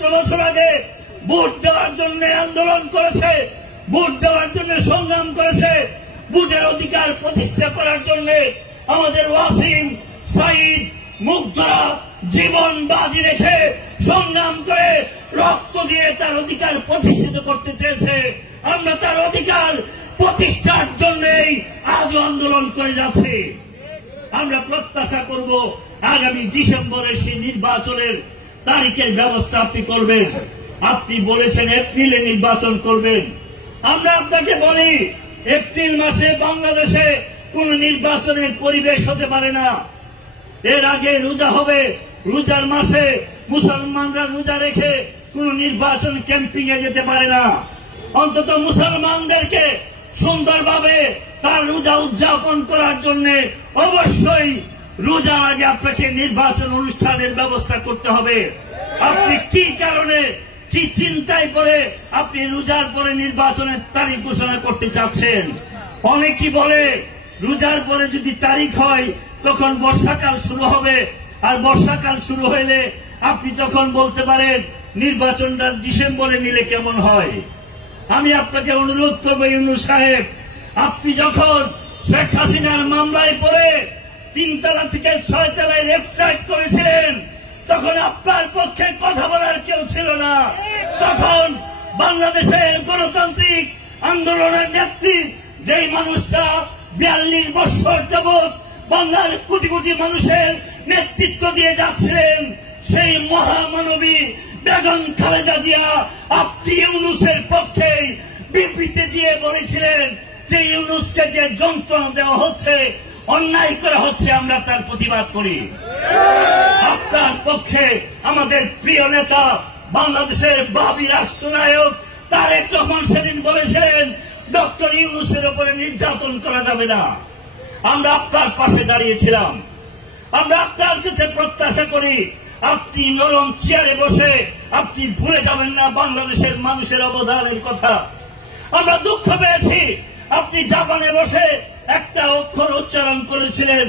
17 বছর আগে ভোট দেওয়ার জন্য আন্দোলন করেছে, ভোট দেওয়ার জন্য সংগ্রাম করেছে, ভোটের অধিকার প্রতিষ্ঠা করার জন্য আমাদের ওয়াসিম, সাইদ, মুগ্ধরা জীবন বাজি রেখে সংগ্রাম করে রক্ত দিয়ে তার অধিকার প্রতিষ্ঠিত করতে চেয়েছে। আমরা তার অধিকার প্রতিষ্ঠার জন্যই আজও আন্দোলন করে যাচ্ছি। আমরা প্রত্যাশা করব আগামী ডিসেম্বরের সেই নির্বাচনের তারিখের ব্যবস্থা আপনি করবেন। আপনি বলেছেন এপ্রিলে নির্বাচন করবেন। আমরা আপনাকে বলি এপ্রিল মাসে বাংলাদেশে কোন নির্বাচনের পরিবেশ হতে পারে না। এর আগে রোজা হবে, রোজার মাসে মুসলমানরা রোজা রেখে কোন নির্বাচন ক্যাম্পিং এ যেতে পারে না। অন্তত মুসলমানদেরকে সুন্দরভাবে তার রোজা উদযাপন করার জন্য অবশ্যই রোজার আগে আপনাকে নির্বাচন অনুষ্ঠানের ব্যবস্থা করতে হবে। আপনি কি কারণে, কি চিন্তায় করে আপনি রোজার পরে নির্বাচনের তারিখ ঘোষণা করতে চাচ্ছেন? অনেকেই বলে রোজার পরে যদি তারিখ হয় তখন বর্ষাকাল শুরু হবে, আর বর্ষাকাল শুরু হইলে আপনি তখন বলতে পারেন নির্বাচনটা ডিসেম্বরে নিলে কেমন হয়। আমি আপনাকে অনুরোধ করবো ইউনূস সাহেব, আপনি যখন শেখ হাসিনার মামলায় পড়ে 3 তলা থেকে 6 তলায় লেফট করেছিলেন তখন আপনার পক্ষে কথা বলার কেউ ছিল না। তখন বাংলাদেশের গণতান্ত্রিক আন্দোলনের নেত্রী যেই মানুষটা 42 বছর যাবৎ বাংলার কোটি কোটি মানুষের নেতৃত্ব দিয়ে যাচ্ছিলেন, সেই মহামানবী বেগম খালেদা জিয়া আপনি ইউনূসের পক্ষে বিবৃতি দিয়ে বলেছিলেন যে ইউনূসকে যে যন্ত্রণা দেওয়া হচ্ছে, অন্যায় করা হচ্ছে, আমরা তার প্রতিবাদ করি। আপনার পক্ষে আমাদের প্রিয় নেতা বাংলাদেশের ভাবী রাষ্ট্রনায়ক তারেক রহমান সেদিন বলেছিলেন ডক্টর ইউনূসের উপরে নির্যাতন করা যাবে না। আমরা আপনার পাশে দাঁড়িয়েছিলাম। আমরা আপনার কাছে প্রত্যাশা করি আপনি নরম চেয়ারে বসে আপনি ভুলে যাবেন না বাংলাদেশের মানুষের অবদানের কথা। আমরা দুঃখ পেয়েছি আপনি জাপানে বসে একটা অক্ষর উচ্চারণ করেছিলেন।